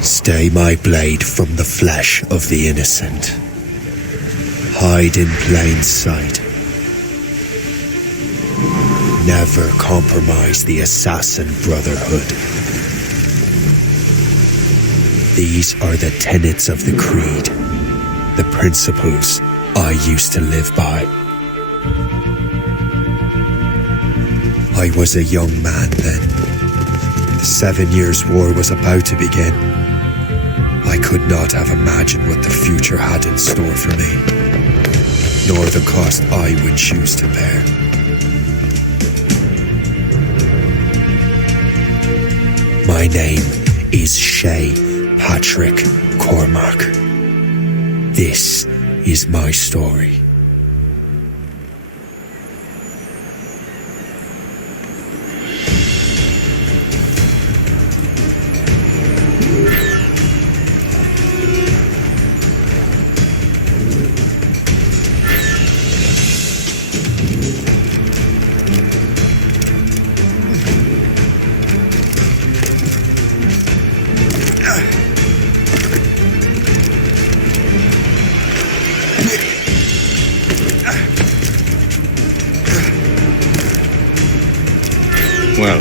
Stay my blade from the flesh of the innocent. Hide in plain sight. Never compromise the assassin brotherhood. These are the tenets of the creed, the principles I used to live by. I was a young man then. The 7 Years' War was about to begin. I could not have imagined what the future had in store for me, nor the cost I would choose to bear. My name is Shay Patrick Cormac. This is my story. Well,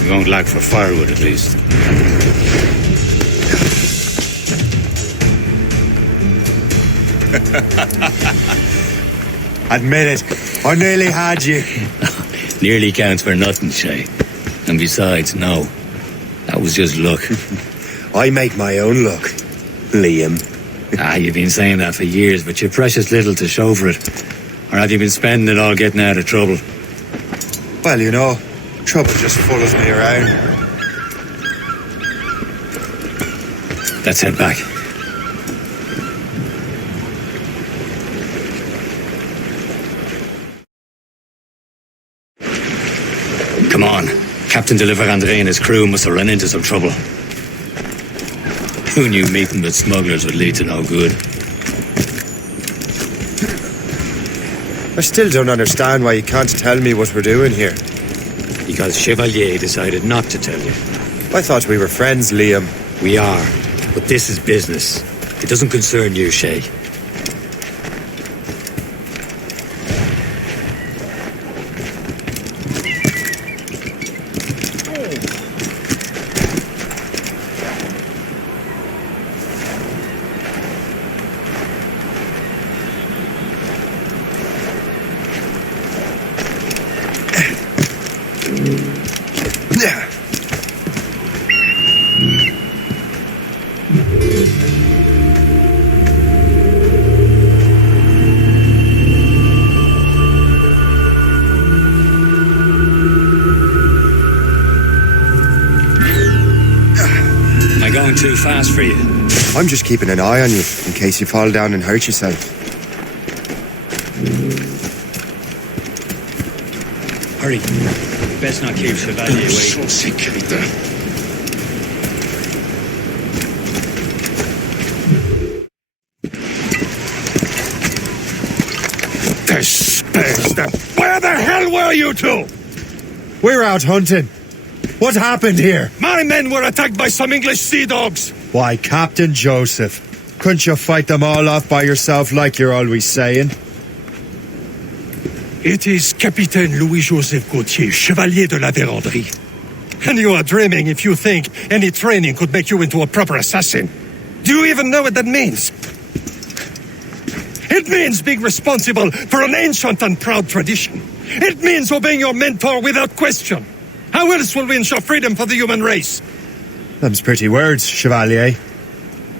we won't lack for firewood at least. Admit it, I nearly had you. Nearly counts for nothing, Shay. And besides, no. That was just luck. I make my own luck, Liam. You've been saying that for years, but you've precious little to show for it. Or have you been spending it all getting out of trouble? Well, you know, trouble just follows me around. Let's head back. Come on. Captain Deliver Andre and his crew must have run into some trouble. Who knew meeting with smugglers would lead to no good? I still don't understand why you can't tell me what we're doing here. Because Chevalier decided not to tell you. I thought we were friends, Liam. We are, but this is business. It doesn't concern you, Shay. Going too fast for you. I'm just keeping an eye on you, in case you fall down and hurt yourself. Hurry. Best not keep Chevalier waiting. Where the hell were you two? We're out hunting. What happened here? My men were attacked by some English sea dogs. Why, Captain Joseph, couldn't you fight them all off by yourself like you're always saying? It is Capitaine Louis-Joseph Gauthier, Chevalier de la Vérendrye. And you are dreaming if you think any training could make you into a proper assassin. Do you even know what that means? It means being responsible for an ancient and proud tradition. It means obeying your mentor without question. How else will we ensure freedom for the human race? Them's pretty words, Chevalier.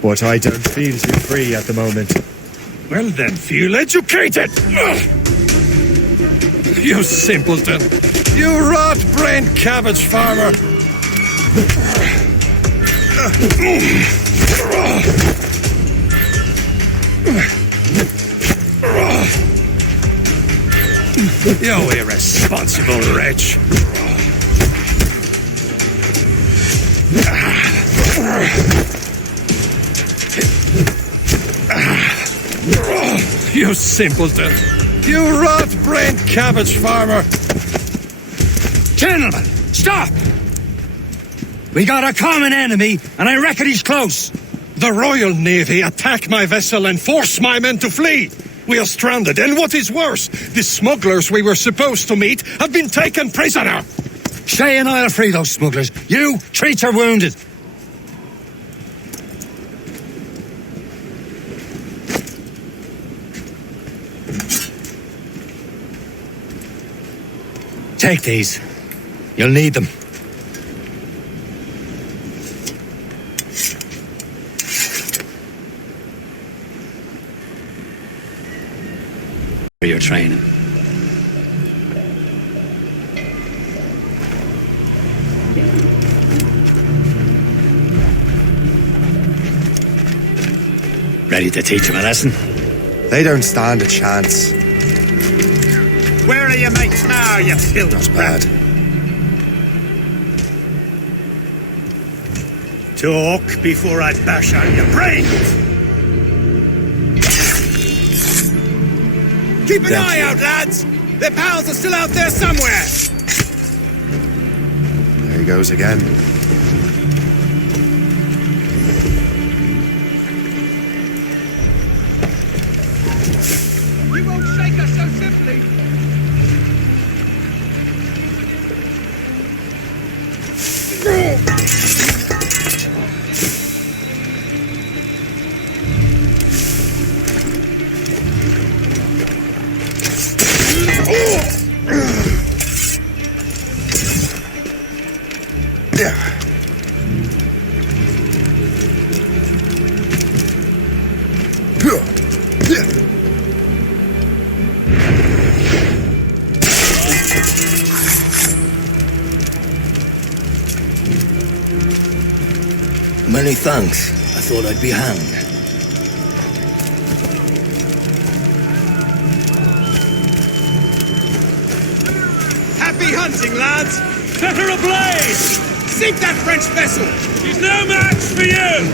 But I don't feel too free at the moment. Well then, feel educated! You simpleton! You rat-brained cabbage farmer! You irresponsible wretch. You simpleton. You rot-brained cabbage farmer. Gentlemen, stop! We got a common enemy, and I reckon he's close. The Royal Navy attack my vessel and force my men to flee. We are stranded, and what is worse, the smugglers we were supposed to meet have been taken prisoner. Shay and I'll free those smugglers. You treat your wounded. Take these. You'll need them. For your training. Ready to teach them a lesson? They don't stand a chance. Where are your mates now, you filthy Not bad. Talk before I bash out your brains! Keep an eye out, lads! Their pals are still out there somewhere! There he goes again. You won't shake us so simply! Many thanks. I thought I'd be hanged. Happy hunting, lads! Set her ablaze! Sink that French vessel! She's no match for you!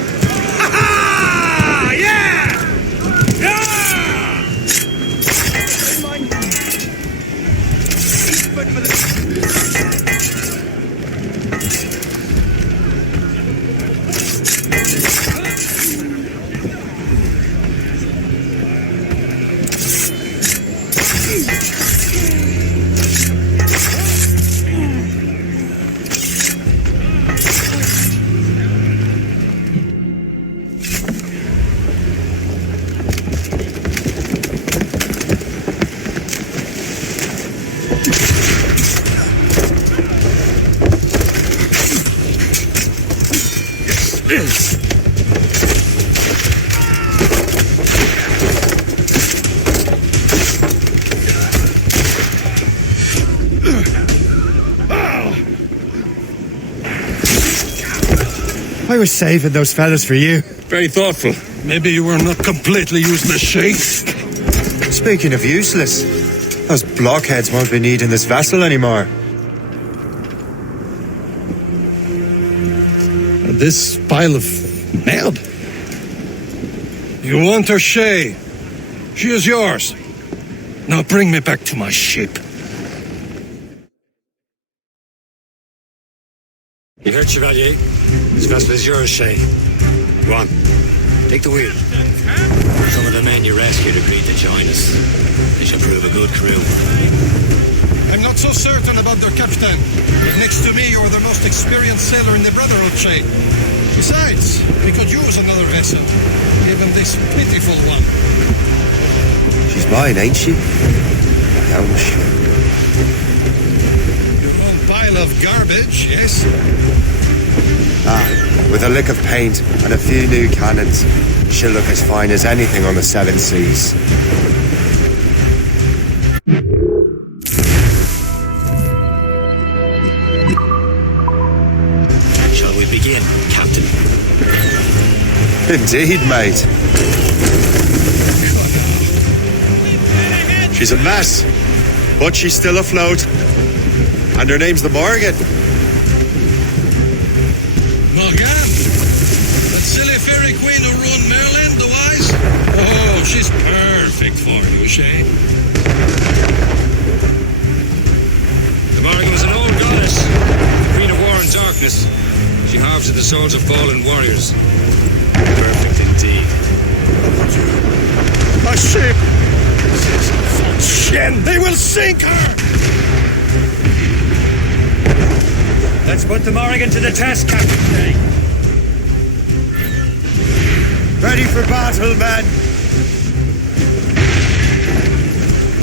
Ha ha! Yeah! Yeah! I was saving those fellas for you. Very thoughtful. Maybe you were not completely useless, Shay. Speaking of useless, those blockheads won't be needing this vessel anymore. This pile of mud. You want her, Shay? She is yours. Now bring me back to my ship. You heard, Chevalier? This vessel is yours, Shay. Go on. Take the wheel. Some of the men you rescued agreed to join us. They should prove a good crew. I'm not so certain about their captain. Next to me, you're the most experienced sailor in the Brotherhood, Shay. Besides, we could use another vessel. Even this pitiful one. She's mine, ain't she? Ouch. Your own pile of garbage, yes? With a lick of paint and a few new cannons, she'll look as fine as anything on the seven seas. Shall we begin, Captain? Indeed, mate. She's a mess, but she's still afloat. And her name's the Morgan. Morgan? That silly fairy queen who ruined Merlin, the wise? Oh, she's perfect for you, Shay. The Morgan was an old goddess, the queen of war and darkness. She harvested the souls of fallen warriors. Perfect indeed. A ship! Shen, they will sink her! Let's put the Morgan to the test, Captain Shay. Ready for battle, men.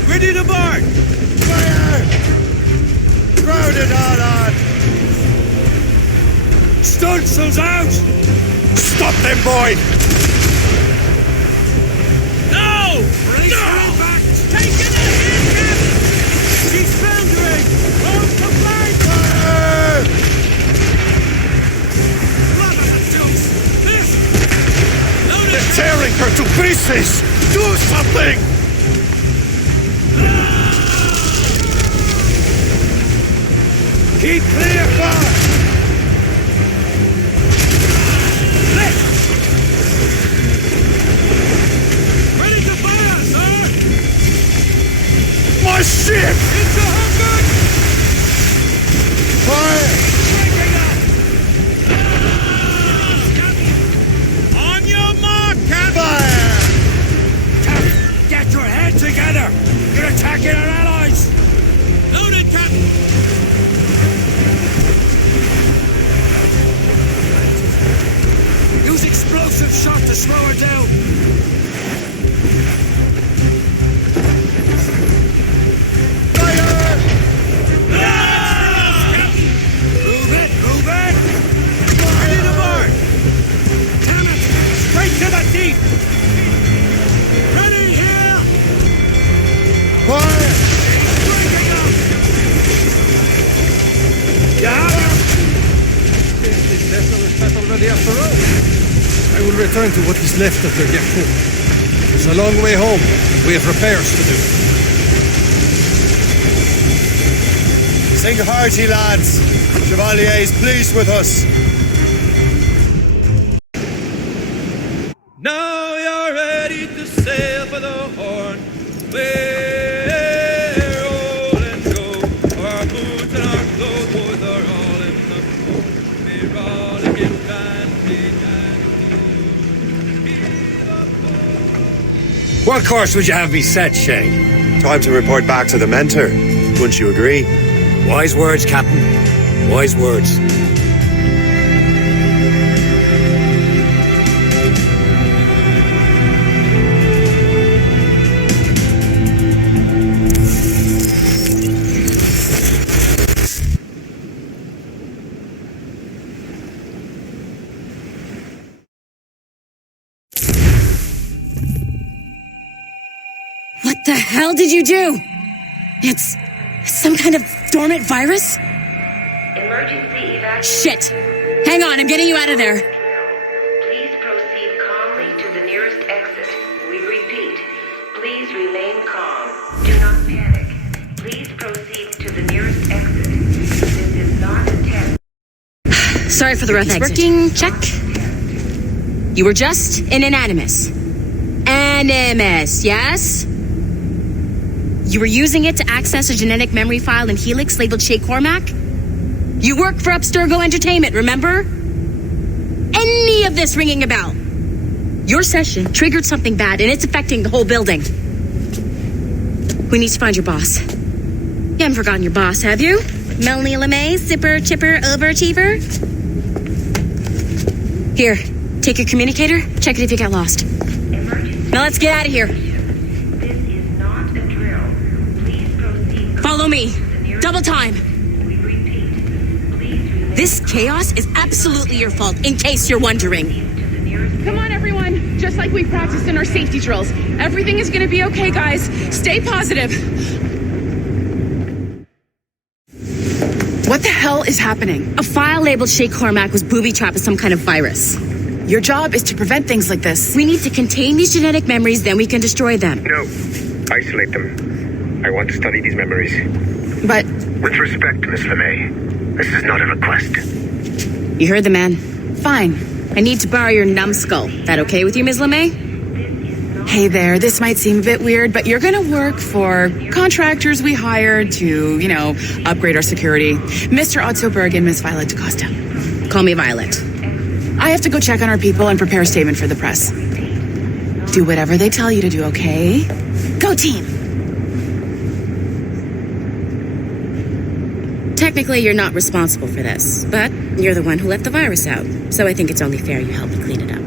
Ready to board! Fire! Crowd it all on. Stunsails out! Stop them, boy! No! Brace her back! Taking a hit, Captain! She's foundering! On to flank! Fire! Blood on the dukes! This! They're tearing her to pieces! Do something! Keep clear, fire! Ready to fire, sir! My ship! It's a hundred! Fire! Breaking up! On your mark, Captain! Fire! Captain, get your head together! You're attacking our allies! Loaded, Captain! Use explosive shot to slow her down! Fire! Move it! Move it! Ready to board! Damn it! Straight to the deep! Ready here! Fire! Breaking up! You have her! This vessel is not already after all. I will return to what is left of the Yaku. It's a long way home. We have repairs to do. Sing hearty, lads. Chevalier is pleased with us. Now you're ready to sail for the Horn. We're all and go. Our boots and our clothes, boys, are all in the boat. We're rolling in fancy and What course would you have me set, Shay? Time to report back to the mentor. Wouldn't you agree? Wise words, Captain. Wise words. What the hell did you do? It's some kind of dormant virus? Emergency evacuation. Shit! Hang on, I'm getting you out of there. Please proceed calmly to the nearest exit. We repeat, please remain calm. Do not panic. Please proceed to the nearest exit. This is not a test. Sorry for the rough exit. Working, check. You were just an animus. Animus, yes? You were using it to access a genetic memory file in Helix labeled Shay Cormac? You work for Abstergo Entertainment, remember? Any of this ringing a bell? Your session triggered something bad and it's affecting the whole building. We need to find your boss. You haven't forgotten your boss, have you? Melanie LeMay, zipper, chipper, overachiever? Here, take your communicator, check it if you got lost. Emergency. Now let's get out of here. This is not a drill. Please proceed. Follow me. To the nearest Double time. We repeat, please remain. This chaos is absolutely your fault, in case you're wondering. To the nearest. Come on, everyone. Just like we practiced in our safety drills. Everything is going to be okay, guys. Stay positive. What the hell is happening? A file labeled Shay Cormac was booby-trapped with some kind of virus. Your job is to prevent things like this. We need to contain these genetic memories, then we can destroy them. No. Isolate them. I want to study these memories. But... With respect, Miss LeMay, this is not a request. You heard the man. fine. I need to borrow your numbskull. That okay with you, Ms. LeMay? Hey there, this might seem a bit weird, but you're gonna work for contractors we hired to, upgrade our security. Mr. Otto Berg and Miss Violet DaCosta. Call me Violet. I have to go check on our people and prepare a statement for the press. Do whatever they tell you to do, okay? Go team! Technically, you're not responsible for this, but you're the one who let the virus out, so I think it's only fair you help me clean it up.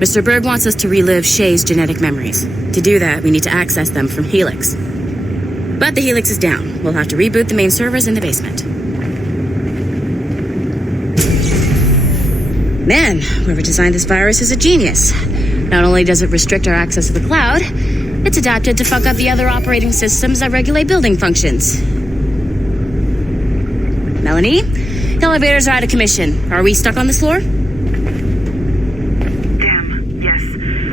Mr. Berg wants us to relive Shay's genetic memories. To do that, we need to access them from Helix. But the Helix is down. We'll have to reboot the main servers in the basement. Man, whoever designed this virus is a genius. Not only does it restrict our access to the cloud, it's adapted to fuck up the other operating systems that regulate building functions. Melanie, the elevators are out of commission. Are we stuck on this floor? Damn, yes.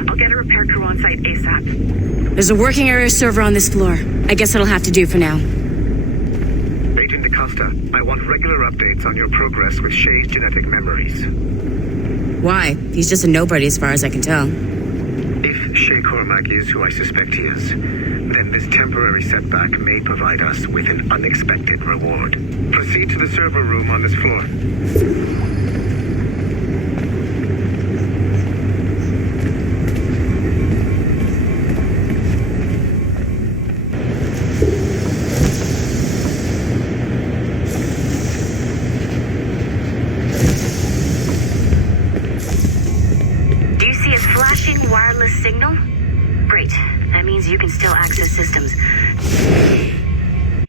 I'll get a repair crew on site ASAP. There's a working area server on this floor. I guess that'll have to do for now. Agent DaCosta, I want regular updates on your progress with Shay's genetic memories. Why? He's just a nobody as far as I can tell. If Shay Cormac is who I suspect he is, then this temporary setback may provide us with an unexpected reward. Proceed to the server room on this floor. Do you see a flashing wireless signal? Great. That means you can still access systems.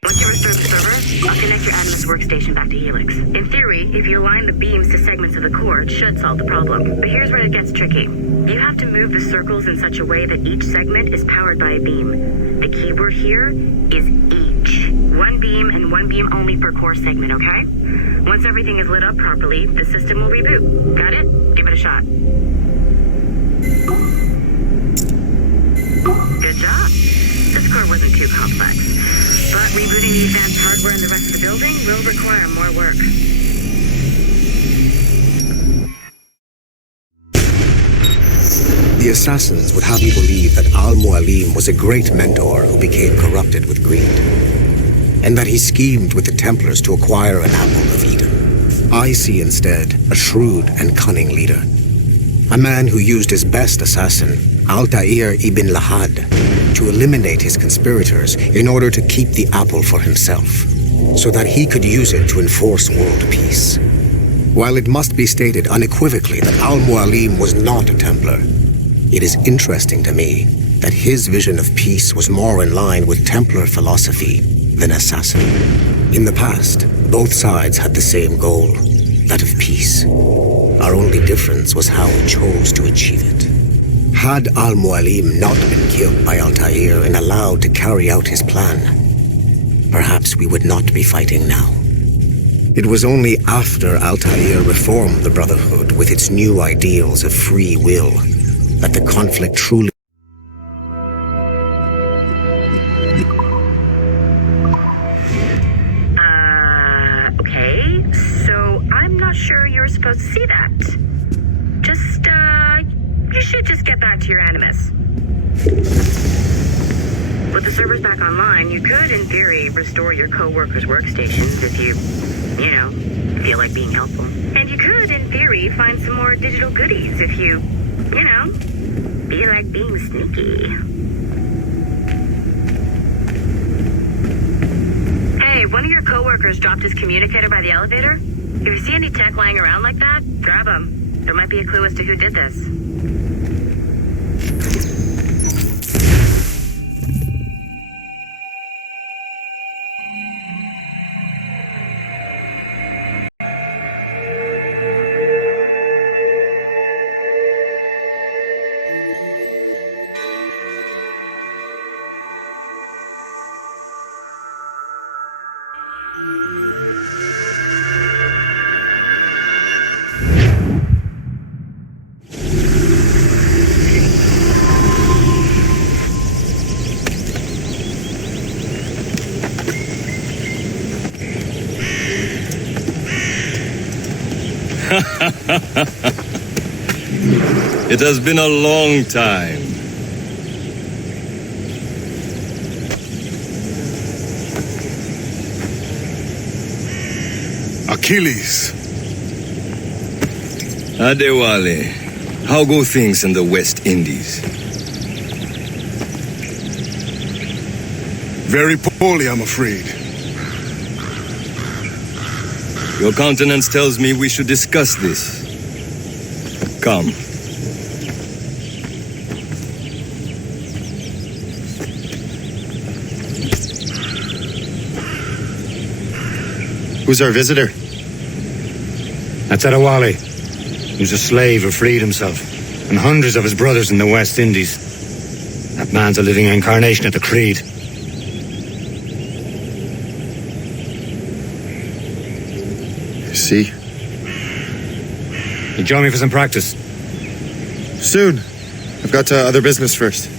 Once you restore the server, I'll connect your Animus workstation back to Helix. In theory, if you align the beams to segments of the core, it should solve the problem. But here's where it gets tricky. You have to move the circles in such a way that each segment is powered by a beam. The keyword here is each. One beam and one beam only per core segment, okay? Once everything is lit up properly, the system will reboot. Got it? Give it a shot. Good job. This core wasn't too complex. But rebooting the advanced hardware in the rest of the building will require more work. The assassins would have you believe that Al-Mualim was a great mentor who became corrupted with greed, and that he schemed with the Templars to acquire an apple of Eden. I see instead a shrewd and cunning leader, a man who used his best assassin, Altair ibn Lahad, to eliminate his conspirators in order to keep the apple for himself, so that he could use it to enforce world peace. While it must be stated unequivocally that Al-Mualim was not a Templar, it is interesting to me that his vision of peace was more in line with Templar philosophy than assassin. In the past, both sides had the same goal, that of peace. Our only difference was how we chose to achieve it. Had Al-Mualim not been killed by Altair and allowed to carry out his plan, perhaps we would not be fighting now. It was only after Altair reformed the Brotherhood with its new ideals of free will that the conflict truly... Okay, so I'm not sure you were supposed to see that. You should just get back to your Animus. With the servers back online, you could, in theory, restore your co-workers' workstations if you, feel like being helpful. And you could, in theory, find some more digital goodies if you, feel like being sneaky. Hey, one of your co-workers dropped his communicator by the elevator. If you see any tech lying around like that, grab them. There might be a clue as to who did this. It has been a long time. Achilles. Adewale, how go things in the West Indies? Very poorly, I'm afraid. Your countenance tells me we should discuss this. Come. Who's our visitor? That's Adewale. He was a slave who freed himself, and hundreds of his brothers in the West Indies. That man's a living incarnation of the Creed. See? You join me for some practice? Soon. I've got other business first.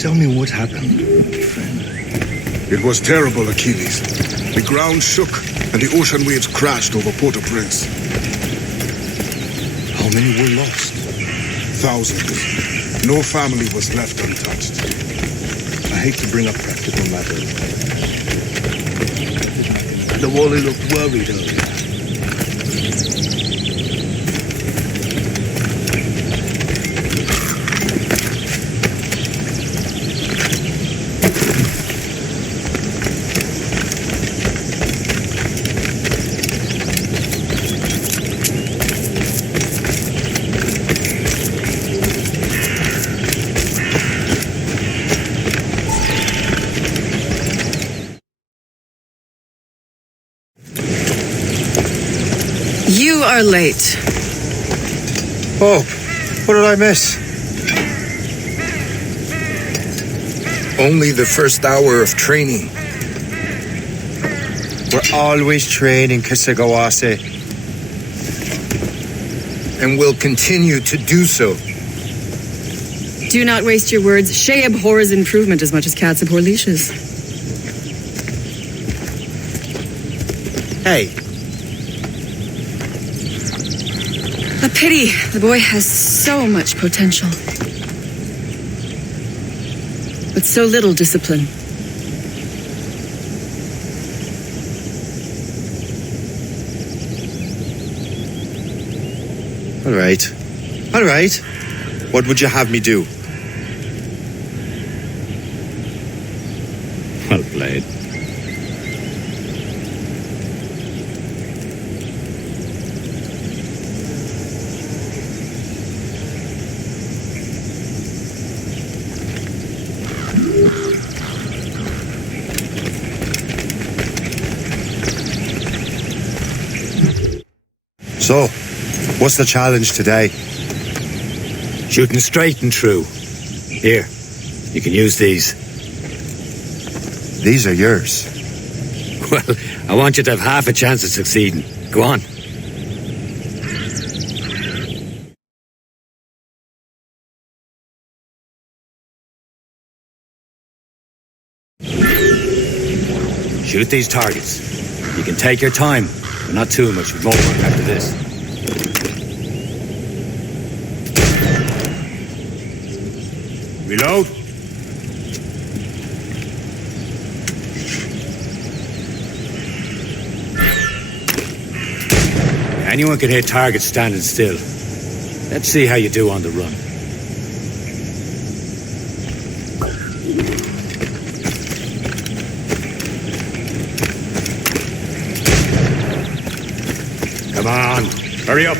Tell me what happened, friend. It was terrible, Achilles. The ground shook, and the ocean waves crashed over Port-au-Prince. How many were lost? Thousands. No family was left untouched. I hate to bring up practical matters. Adewale looked worried earlier. You are late. Oh, what did I miss? Only the first hour of training. We're always training, Kisagawase. And will continue to do so. Do not waste your words. Shay abhors improvement as much as cats abhor leashes. Hey. A pity. The boy has so much potential. But so little discipline. All right. All right. What would you have me do? Well played. So, what's the challenge today? Shooting straight and true. Here, you can use these. These are yours. Well, I want you to have half a chance of succeeding. Go on. Shoot these targets. You can take your time, but not too much. It won't work after this. Reload. Anyone can hit targets standing still. Let's see how you do on the run. Come on, hurry up.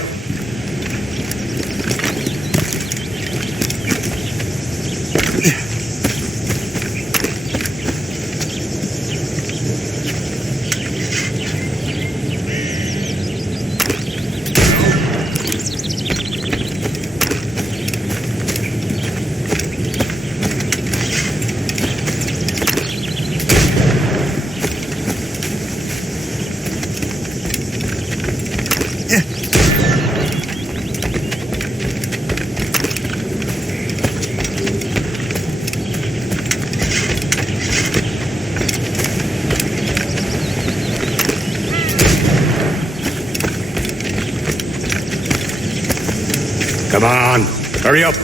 Come on, hurry up.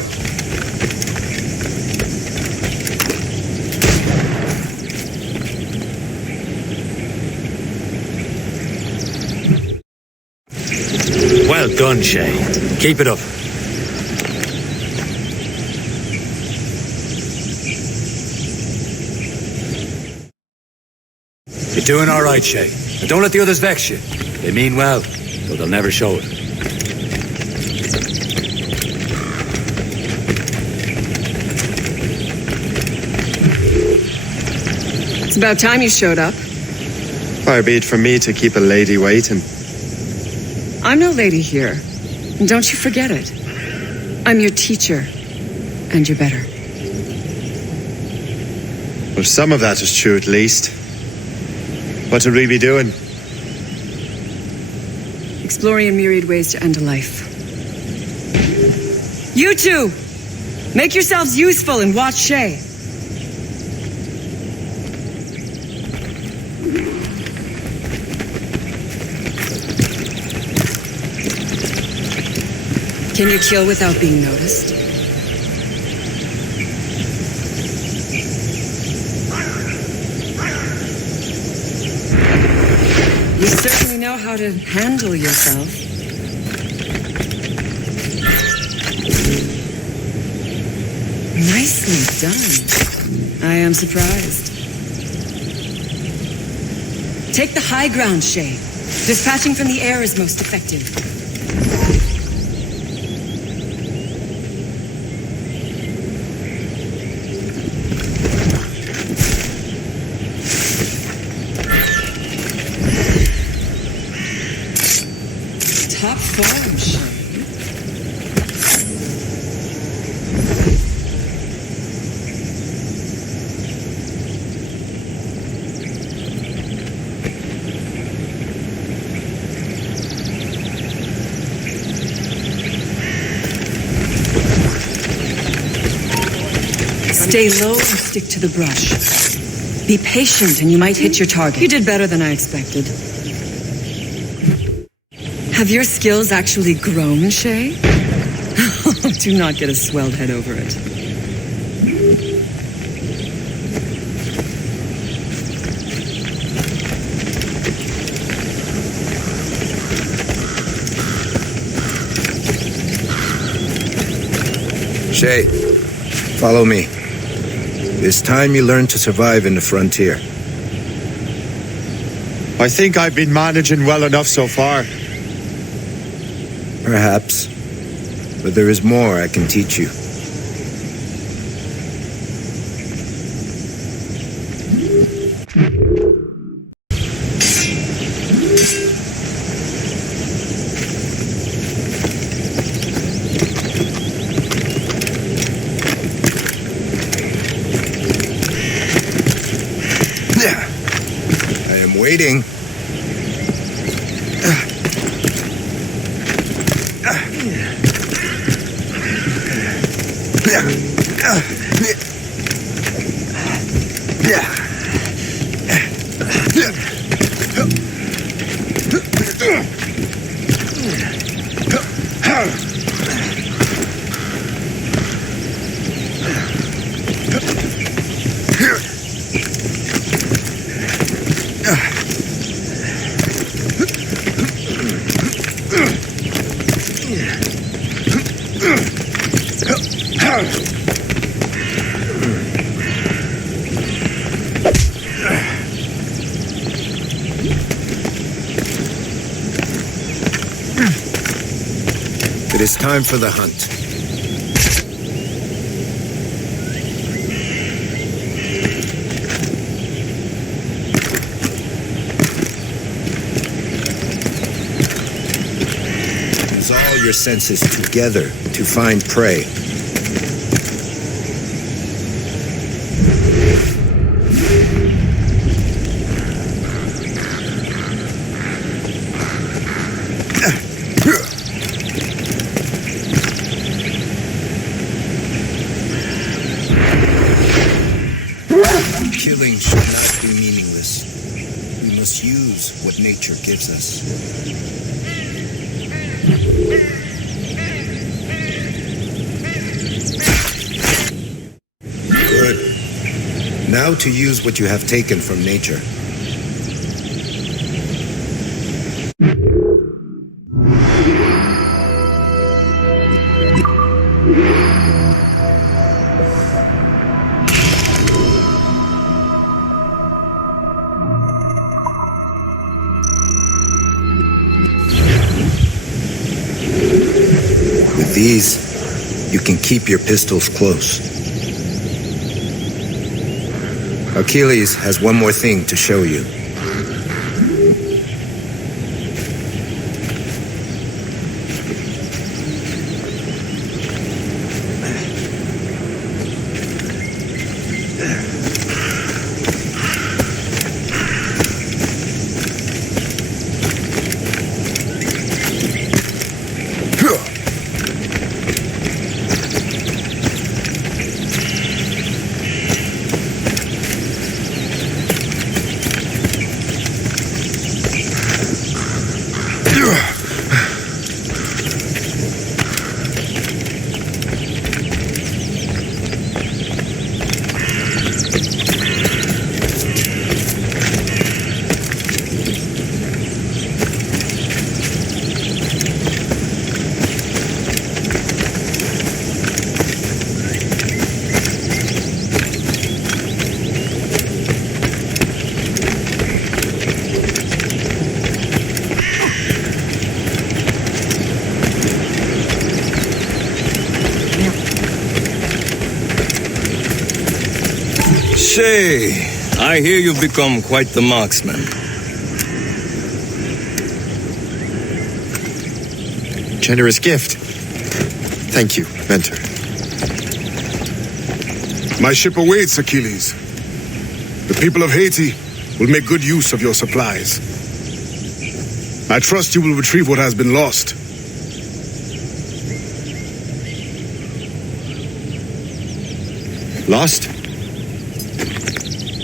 Well done, Shay. Keep it up. You're doing all right, Shay. And don't let the others vex you. They mean well, though they'll never show it. It's about time you showed up. Far be it from me to keep a lady waiting. I'm no lady here. And don't you forget it. I'm your teacher. And you're better. Well, some of that is true at least. What would we be doing? Exploring a myriad ways to end a life. You two! Make yourselves useful and watch Shay. Can you kill without being noticed? You certainly know how to handle yourself. Nicely done. I am surprised. Take the high ground, Shay. Dispatching from the air is most effective. Top form, Shay. Stay low and stick to the brush. Be patient and you might hit your target. You did better than I expected. Have your skills actually grown, Shay? Do not get a swelled head over it. Shay, follow me. It's time you learn to survive in the frontier. I think I've been managing well enough so far. Perhaps. But there is more I can teach you. I am waiting. It is time for the hunt. Use all your senses together to find prey. Killing should not be meaningless. We must use what nature gives us. Now to use what you have taken from nature. With these, you can keep your pistols close. Achilles has one more thing to show you. Shay, I hear you've become quite the marksman. Generous gift. Thank you, Mentor. My ship awaits, Achilles. The people of Haiti will make good use of your supplies. I trust you will retrieve what has been lost. Lost?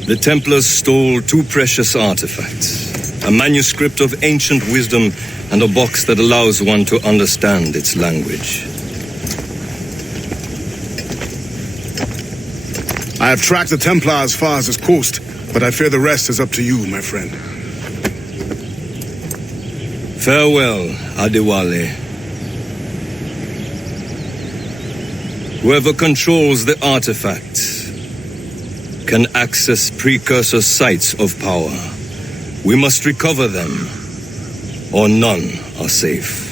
The Templars stole 2 precious artifacts, a manuscript of ancient wisdom and a box that allows one to understand its language. I have tracked the Templar as far as this coast, but I fear the rest is up to you, my friend. Farewell, Adewale. Whoever controls the artifacts can access precursor sites of power. We must recover them, or none are safe.